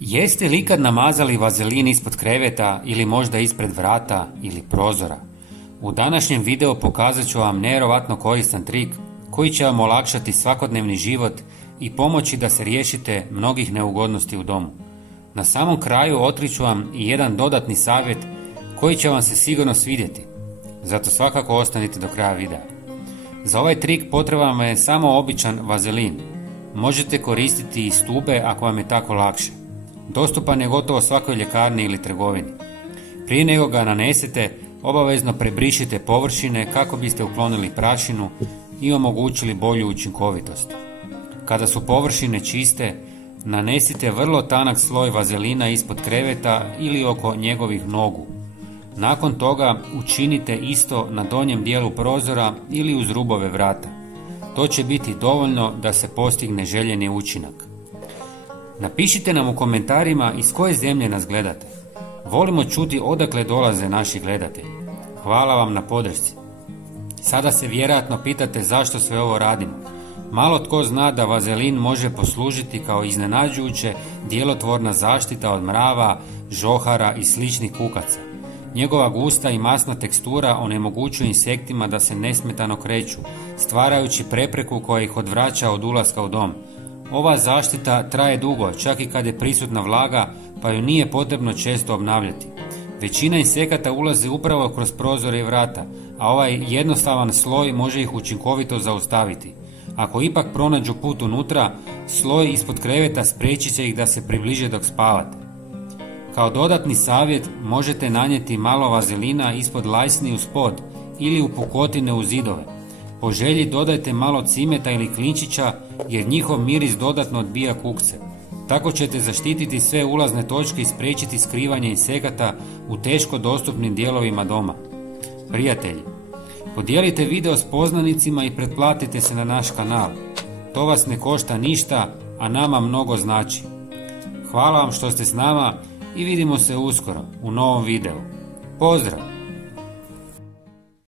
Jeste li ikad namazali vazelin ispod kreveta ili možda ispred vrata ili prozora? U današnjem videu pokazat ću vam nevjerovatno koristan trik koji će vam olakšati svakodnevni život i pomoći da se riješite mnogih neugodnosti u domu. Na samom kraju otkriću vam i jedan dodatni savjet koji će vam se sigurno svidjeti. Zato svakako ostanite do kraja videa. Za ovaj trik potreban vam je samo običan vazelin. Možete koristiti i stube ako vam je tako lakše. Dostupan je gotovo svakoj ljekarni ili trgovini. Prije nego ga nanesete, obavezno prebrišite površine kako biste uklonili prašinu i omogućili bolju učinkovitost. Kada su površine čiste, nanesite vrlo tanak sloj vazelina ispod kreveta ili oko njegovih nogu. Nakon toga učinite isto na donjem dijelu prozora ili uz rubove vrata. To će biti dovoljno da se postigne željeni učinak. Napišite nam u komentarima iz koje zemlje nas gledate. Volimo čuti odakle dolaze naši gledatelji. Hvala vam na podršci. Sada se vjerojatno pitate zašto sve ovo radimo. Malo tko zna da vazelin može poslužiti kao iznenađujuće djelotvorna zaštita od mrava, žohara i sličnih kukaca. Njegova gusta i masna tekstura onemogućuje insektima da se nesmetano kreću, stvarajući prepreku koja ih odvraća od ulaska u dom. Ova zaštita traje dugo, čak i kad je prisutna vlaga, pa ju nije potrebno često obnavljati. Većina insekata ulazi upravo kroz prozore i vrata, a ovaj jednostavan sloj može ih učinkovito zaustaviti. Ako ipak pronađu put unutra, sloj ispod kreveta spriječit će ih da se približe dok spavate. Kao dodatni savjet možete nanijeti malo vazelina ispod lajsni uz pod ili u pukotine u zidove. Po želji dodajte malo cimeta ili klinčića jer njihov miris dodatno odbija kukce. Tako ćete zaštititi sve ulazne točke i spriječiti skrivanje insekata u teško dostupnim dijelovima doma. Prijatelji, podijelite video s poznanicima i pretplatite se na naš kanal. To vas ne košta ništa, a nama mnogo znači. Hvala vam što ste s nama i vidimo se uskoro u novom videu. Pozdrav!